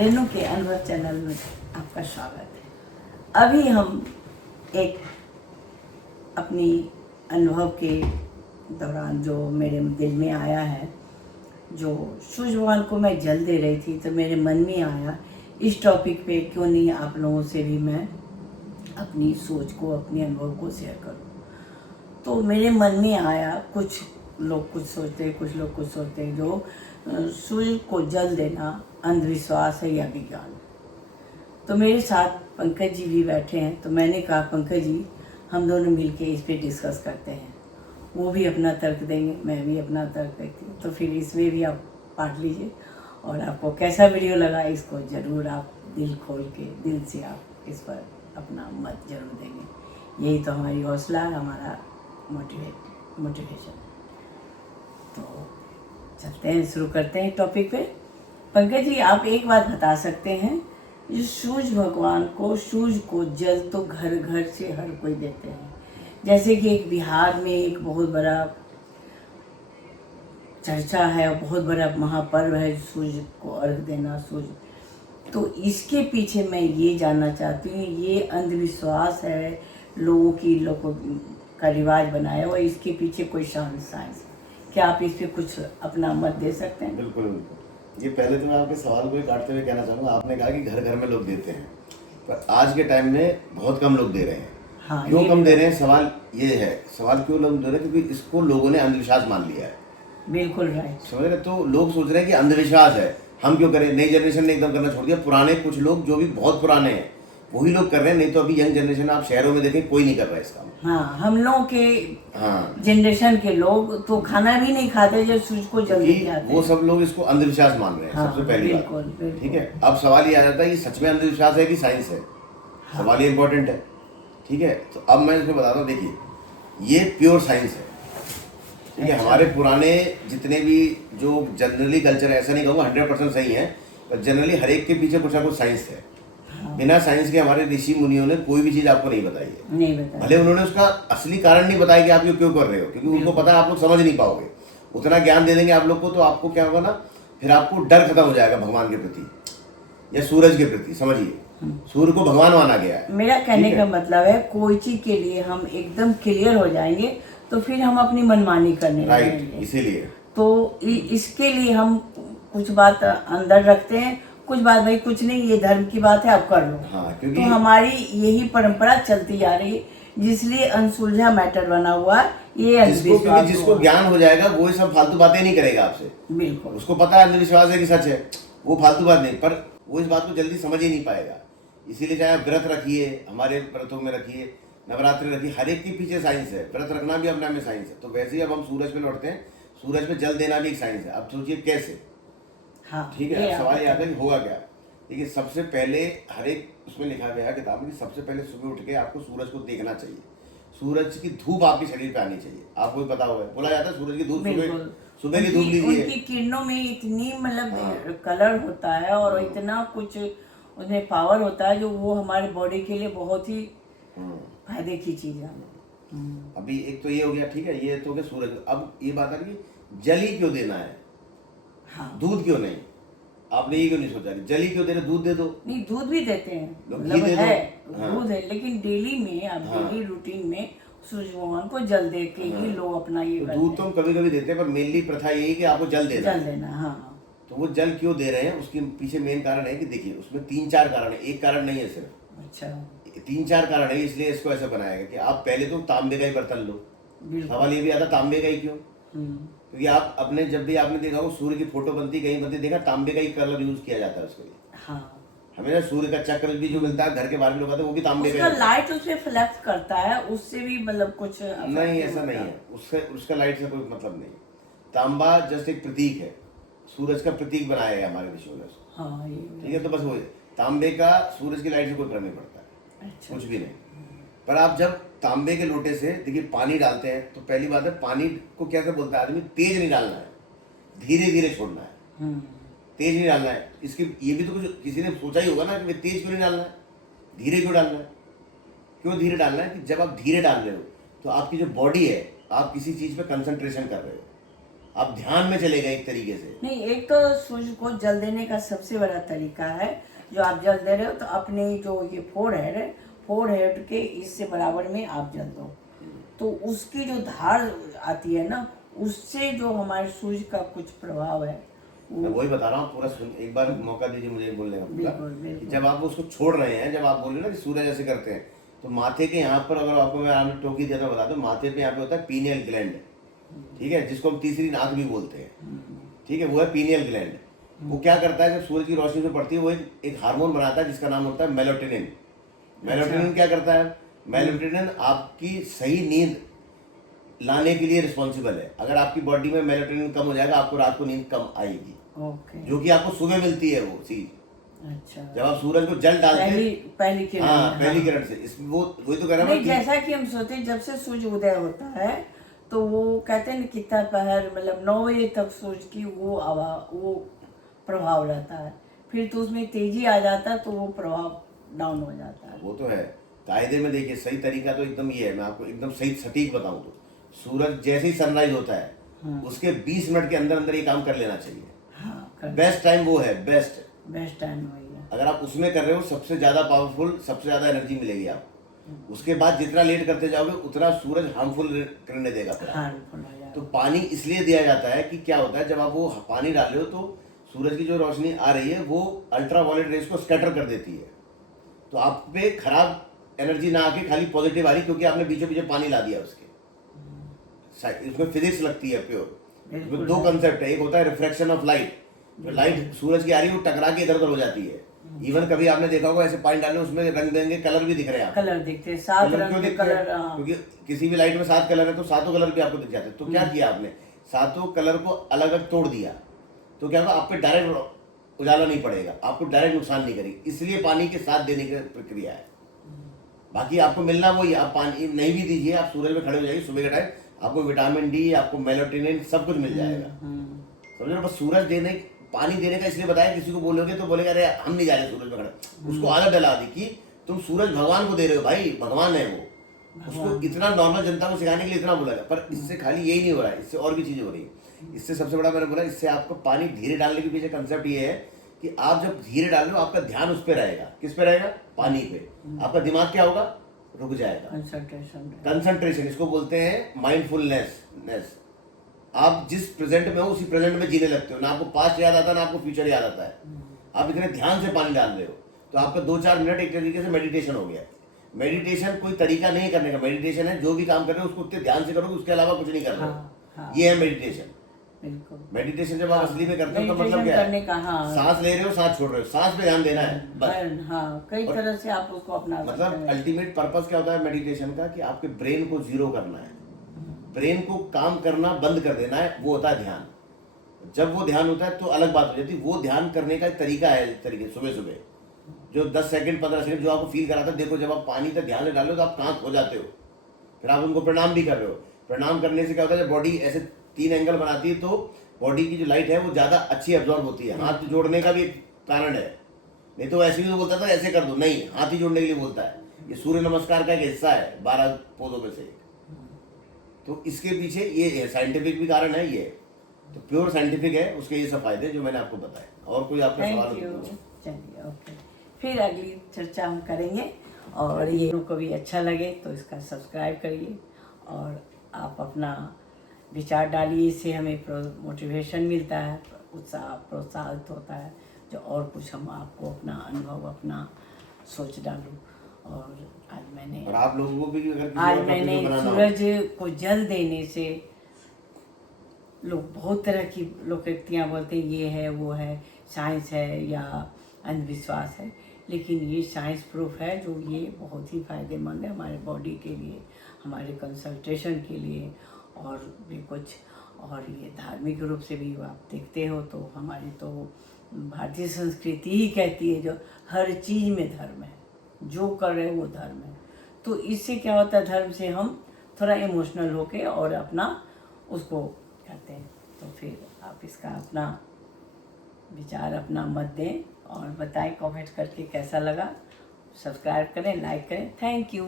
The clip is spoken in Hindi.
रेनू के अनुभव चैनल में आपका स्वागत है। अभी हम एक अपनी अनुभव के दौरान जो मेरे दिल में आया है, जो सूर्य भगवान को मैं जल दे रही थी, तो मेरे मन में आया इस टॉपिक पे क्यों नहीं आप लोगों से भी मैं अपनी सोच को, अपने अनुभव को शेयर करूं। तो मेरे मन में आया, कुछ लोग कुछ सोचते हैं, कुछ लोग कुछ सोचते हैं, जो सूर्य को जल देना अंधविश्वास है या विज्ञान। तो मेरे साथ पंकज जी भी बैठे हैं, तो मैंने कहा पंकज जी हम दोनों मिलके इस पे डिस्कस करते हैं। वो भी अपना तर्क देंगे, मैं भी अपना तर्क देती हूँ, तो फिर इसमें भी आप पार्ट लीजिए। और आपको कैसा वीडियो लगा इसको ज़रूर आप दिल खोल के, दिल से आप इस पर अपना मत जरूर देंगे। यही तो हमारी हौसला, हमारा मोटिवेशन। तो चलते हैं, शुरू करते हैं टॉपिक पे। पंकज जी आप एक बात बता सकते हैं, जो सूर्य भगवान को, सूर्य को जल तो घर घर से हर कोई देते हैं। जैसे कि एक बिहार में एक बहुत बड़ा चर्चा है, बहुत बड़ा महापर्व है सूर्य को अर्घ देना। सूर्य, तो इसके पीछे मैं ये जानना चाहती हूँ, ये अंधविश्वास है, लोगों का रिवाज बनाया हुआ, इसके पीछे कोई साइंस है? क्या आप इस पे कुछ अपना मत दे सकते हैं? बिल्कुल बिल्कुल। ये पहले तो मैं आपके सवाल को ही काटते हुए कहना चाहूँगा, आपने कहा कि घर घर में लोग देते हैं, पर आज के टाइम में बहुत कम लोग दे रहे हैं। हाँ, क्यों कम दे रहे हैं? सवाल ये है, सवाल क्यों लोग दे रहे हैं? क्योंकि इसको लोगों ने अंधविश्वास मान लिया है। बिल्कुल राइट। समझ रहे? तो लोग सोच रहे हैं कि अंधविश्वास है, हम क्यों करें। नई जनरेशन ने एकदम करना छोड़ दिया। पुराने कुछ लोग जो भी बहुत पुराने हैं वही लोग कर रहे हैं, नहीं तो अभी यंग जनरेशन आप शहरों में देखें कोई नहीं कर रहा है इस काम। हाँ, हम लोगों के हाँ, जनरेशन के लोग तो खाना भी नहीं खाते जो सूरज को जल्दी जाते। वो सब लोग इसको अंधविश्वास मान रहे हैं। हाँ, सबसे पहली बिल्कुल, बात, बिल्कुल। ठीक है। अब सवाल ये आ जाता है कि सच में अंधविश्वास है कि साइंस है। हाँ। सवाल ये इंपॉर्टेंट है, ठीक है। तो अब मैं इसको बताता हूँ, देखिए ये प्योर साइंस है, ठीक है। अच्छा। हमारे पुराने जितने भी जो जनरली कल्चर, ऐसा नहीं कहूँगा 100% सही है, पर जनरली हर एक के पीछे कुछ ना कुछ साइंस है। हाँ। बिना साइंस के हमारे ऋषि मुनियों ने कोई भी चीज़ आपको नहीं बताई है। नहीं बताया। भले उन्होंने उसका असली कारण नहीं बताया कि आप ये क्यों कर रहे हो, क्योंकि उनको पता है आप लोग समझ नहीं पाओगे। उतना ज्ञान दे देंगे आप लोग को, तो आपको क्या होगा ना, फिर आपको डर खत्म हो जाएगा भगवान के प्रति या सूरज के प्रति। समझिए, सूर्य को भगवान माना गया है। मेरा कहने का मतलब है, कोई चीज के लिए हम एकदम क्लियर हो जाएंगे तो फिर हम अपनी मनमानी करने राइट, लगेंगे। इसीलिए तो इसके लिए हम कुछ बात अंदर रखते हैं, कुछ बात भाई कुछ नहीं, ये धर्म की बात है, आप कर लो। हाँ, क्योंकि तो हमारी यही परंपरा चलती जा रही है, जिसलिए अनसुलझा मैटर बना हुआ ये अंधविश्वास। जिसको ज्ञान हो जाएगा वो ये सब फालतू बातें नहीं करेगा आपसे। बिल्कुल, उसको पता है अंधविश्वास है कि सच है, वो फालतू बात नहीं, पर वो इस बात को जल्दी समझ ही नहीं पाएगा। इसीलिए चाहे आप व्रत रखिए, हमारे व्रतों में रखिए, नवरात्रि रखिए, हर एक के पीछे साइंस है। व्रत रखना भी अपने में साइंस है। तो वैसे ही अब हम सूरज पे लौटते हैं, सूरज पे जल देना भी एक साइंस है। अब सोचिए कैसे, हाँ, ठीक है। अब सवाल ये आता है कि होगा क्या। देखिए, सबसे पहले हर एक उसमें लिखा गया है किताब में कि सबसे पहले सुबह उठ के आपको सूरज को देखना चाहिए। सूरज की धूप आपके शरीर पे आनी चाहिए। आपको भी पता होगा, बोला जाता है सूरज की धूप सुबह की धूप लीजिए। उनकी किरणों में इतनी मतलब कलर होता है और इतना कुछ उसमें पावर होता है, जो वो हमारे बॉडी के लिए बहुत ही फायदे की चीज है। अभी एक तो ये हो गया, ठीक है, ये तो हो गया सूरज। अब ये बात आ रही है जल ही क्यों देना है, हाँ। दूध क्यों नहीं? आपने ये क्यों नहीं सोचा कि जल ही क्यों दे रहे, दूध दे दो। नहीं, दूध भी देते हैं, लोग मतलब घी दे है, दो। हाँ। दूध है, लेकिन डेली में आप डेली रूटीन में सूर्य भगवान को जल दे के ही लोग अपना ये तो करते दूध तो हम कभी कभी देते हैं, पर मेनली प्रथा यही है कि आपको जल देना जल है। देना। हाँ, तो वो जल क्यों दे रहे हैं, उसके पीछे मेन कारण है कि देखिए उसमें 3-4 कारण है, एक कारण नहीं है सिर्फ। अच्छा, 3-4 कारण है, इसलिए इसको ऐसा बनाया गया कि आप पहले तो तांबे का ही बर्तन लो। बिल्कुल। सवाल ये भी आता तांबे का ही क्यों? क्योंकि आप अपने जब भी आपने देखा हो सूर्य की फोटो बनती, कहीं बनती, देखा तांबे का ही कलर यूज किया जाता है उसके लिए। हाँ, हमें ना सूर्य का चक्र भी जो मिलता है घर के बाहर भी लोग आते हैं, वो भी तांबे का उसका ही। लाइट उस पे फ्लैक्स करता है, उससे भी मतलब कुछ नहीं, ऐसा नहीं है, उसका लाइट से कोई मतलब नहीं। तांबा जस्ट एक प्रतीक है, सूरज का प्रतीक बनाया है हमारे ऋषियों ने उसको। हाँ, ये ठीक है, तो बस वो तांबे का सूरज की लाइट से कोई फर्क नहीं पड़ता है। अच्छा। कुछ भी नहीं। पर आप जब तांबे के लोटे से देखिए पानी डालते हैं, तो पहली बात है पानी को कैसे बोलता है आदमी, तेज नहीं डालना है, धीरे धीरे छोड़ना है। तेज नहीं डालना है। इसकी ये भी तो कुछ किसी ने सोचा ही होगा ना कि तेज क्यों नहीं डालना है, धीरे क्यों डालना है। क्यों धीरे डालना है कि जब आप धीरे डाल रहे हो तो आपकी जो बॉडी है, आप किसी चीज़ पे कंसंट्रेशन कर रहे हो, आप ध्यान में चले गए एक तरीके से। नहीं, एक तो सूर्य को जल देने का सबसे बड़ा तरीका है, जो आप जल दे रहे हो तो अपने जो ये फोर हेड के इससे बराबर में आप जल दो, तो उसकी जो धार आती है ना, उससे जो हमारे सूर्य का कुछ प्रभाव है मैं वही बता रहा हूँ, पूरा सुन, एक बार मौका दीजिए मुझे बोलने का पूरा। बिल्कुल कि बिल्कुल। जब आप उसको छोड़ रहे हैं, जब आप बोल रहे हैं ना कि सूरज ऐसे करते हैं, तो माथे के यहाँ पर, अगर आपको मैं आपने टोकी दिया तो बता दो, माथे पे यहाँ पे होता है पीनियल ग्लैंड, ठीक है, जिसको हम तीसरी नाक भी बोलते हैं, ठीक है, वो है पीनियल ग्लैंड। वो क्या करता है, जब सूरज की रोशनी में पड़ती है, वो एक हार्मोन बनाता है जिसका नाम होता है मेलाटोनिन। मेलाटोनिन क्या करता है, मेलाटोनिन आपकी सही नींद लाने के लिए रिस्पॉन्सिबल है। अगर आपकी बॉडी में मेलाटोनिन कम हो जाएगा, आपको रात को नींद कम आएगी, ओके। जो कि आपको सुबह मिलती है वो चीज, अच्छा, जब आप सूरज को जल डालते हैं। पहली किरण। हाँ, पहली हाँ। किरण से वो वही तो कह रहा हूँ नहीं, जैसा कि हम सोचते हैं, जब से सूर्य उदय होता है तो वो कहते हैं ना, कितना पहर मतलब 9 बजे तक सूर्य की वो प्रभाव रहता है, फिर तो उसमें तेजी आ जाता है तो वो प्रभाव डाउन हो जाता है। वो तो है। कायदे में देखिए, सही तरीका तो एकदम ये है, मैं आपको एकदम सही सटीक बताऊं तो, सूरज जैसे ही सनराइज होता है, उसके 20 मिनट के अंदर अंदर ये काम कर लेना चाहिए। हाँ, बेस्ट टाइम वो है, बेस्ट टाइम वही है। अगर आप उसमें कर रहे हो, सबसे ज्यादा पावरफुल, सबसे ज्यादा एनर्जी मिलेगी आपको। उसके बाद जितना लेट करते जाओगे, उतना सूरज हार्मफुल करने देगा फिर। हार्मफुल हो जाता तो पानी इसलिए दिया जाता है कि क्या होता है, जब आप वो पानी डाल रहे हो तो सूरज की जो रोशनी आ रही है वो अल्ट्रावायलेट रेस को स्कैटर कर देती है, तो आप पे खराब एनर्जी ना आके खाली पॉजिटिव आ रही, क्योंकि आपने बीचों बीच पानी ला दिया उसके। इसमें फिजिक्स लगती है प्योर। इसमें दो कंसेप्ट है, एक होता है रिफ्लेक्शन ऑफ लाइट, जो लाइट सूरज की आ रही है वो टकरा के इधर उधर हो जाती है। इवन कभी आपने देखा होगा ऐसे पानी डालने, उसमें रंग बिरंगे कलर भी दिख रहे हैं आपको। कलर दिखते हैं, 7 कलर रंग क्यों के दिखते हैं? कलर। हाँ। क्योंकि किसी भी लाइट में 7 कलर है, तो सातों कलर भी आपको दिख जाते हैं। तो क्या किया आपने, सातों कलर को अलग अलग तोड़ दिया, तो क्या होगा, आप पे डायरेक्ट उजाला नहीं पड़ेगा, आपको डायरेक्ट नुकसान नहीं करेगी, इसलिए पानी के साथ देने की प्रक्रिया है। बाकी आपको मिलना वही, आप पानी नहीं भी दीजिए, आप सूरज में खड़े हो जाइए सुबह के टाइम, आपको विटामिन डी, आपको मेलाटोनिन सब कुछ मिल जाएगा। समझ रहे हो? बस सूरज देने, पानी देने का इसलिए बताया, किसी को बोलोगे तो बोलेगा अरे हम नहीं जा रहे सूरज में खड़े। उसको आदत डला दी कि तुम सूरज भगवान को दे रहे हो, भाई भगवान है वो। उसको इतना नॉर्मल जनता को सिखाने के लिए इतना बोला, पर इससे खाली यही नहीं हो रहा है, इससे और भी चीजें हो रही है। इससे सबसे बड़ा मैंने बोला, इससे आपको पानी धीरे डालने के पीछे कंसेप्ट ये है कि आप जब धीरे डाल रहे हो, आपका ध्यान उस पर रहेगा। किस पे रहेगा? पानी पे। आपका दिमाग क्या होगा? रुक जाएगा। कंसंट्रेशन, इसको बोलते हैं माइंडफुलनेस। आप जिस प्रेजेंट में हो उसी प्रेजेंट में जीने लगते हो, ना आपको पास्ट याद आता, ना आपको फ्यूचर याद आता है। आप इतने ध्यान से पानी डाल रहे हो, तो आपका 2-4 मिनट एक तरीके से मेडिटेशन हो गया। मेडिटेशन कोई तरीका नहीं करने का, मेडिटेशन है जो भी काम कर रहे हो उसको उतने ध्यान से करो, उसके अलावा कुछ नहीं कर रहे हो। ये है मेडिटेशन। मेडिटेशन जब आप असली में करते हो तो मतलब क्या है, सांस ले रहे हो, सांस छोड़ रहे हो, सांस पे ध्यान देना है बस। हाँ, कई तरह से आप उसको अपना मतलब अल्टीमेट पर्पस क्या होता है मेडिटेशन का, कि आपके ब्रेन को जीरो करना है, ब्रेन को काम करना बंद कर देना है, वो होता है ध्यान। जब वो ध्यान होता है तो अलग बात हो जाती है। वो ध्यान करने का एक तरीका है, तरीके सुबह सुबह जो 10 सेकंड 15 सेकंड जो आपको फील कराता है, देखो जब आप पानी तक ध्यान डालो तो आप शांत हो जाते हो, फिर आप उनको प्रणाम भी कर रहे हो। प्रणाम करने से क्या होता है, जब बॉडी ऐसे 3 एंगल बनाती है तो बॉडी की जो लाइट है वो ज्यादा अच्छी एब्जॉर्ब होती है। हाथ जोड़ने का भी एक कारण है, नहीं तो ऐसे भी तो बोलता था ऐसे कर दो, नहीं, हाथ ही जोड़ने के लिए बोलता है। ये सूर्य नमस्कार का एक हिस्सा है 12 पोजों में से। तो इसके पीछे ये साइंटिफिक भी कारण है, ये तो प्योर साइंटिफिक है, उसके ये सब फायदे जो मैंने आपको बताए। और कोई आपका सवाल? चलिए, ओके, फिर अगली चर्चा हम करेंगे। और ये को भी अच्छा लगे तो इसका सब्सक्राइब करिए, और आप अपना विचार डालिए, इससे हमें मोटिवेशन मिलता है, उत्साह प्रोत्साहित होता है, जो और कुछ हम आपको अपना अनुभव, अपना सोच डालूं। और आज आप लोगों को भी अगर आज मैंने सूरज को जल देने से, लोग बहुत तरह की लोकोक्तियाँ बोलते हैं, ये है वो है, साइंस है या अंधविश्वास है, लेकिन ये साइंस प्रूफ है, जो ये बहुत ही फायदेमंद है हमारे बॉडी के लिए, हमारे कंसल्टेशन के लिए और भी कुछ। और ये धार्मिक रूप से भी आप देखते हो तो हमारी तो भारतीय संस्कृति ही कहती है, जो हर चीज़ में धर्म है, जो कर रहे हो वो धर्म है। तो इससे क्या होता है, धर्म से हम थोड़ा इमोशनल होके और अपना उसको करते हैं। तो फिर आप इसका अपना विचार, अपना मत दें और बताएं कमेंट करके कैसा लगा। सब्सक्राइब करें, लाइक करें। Thank you.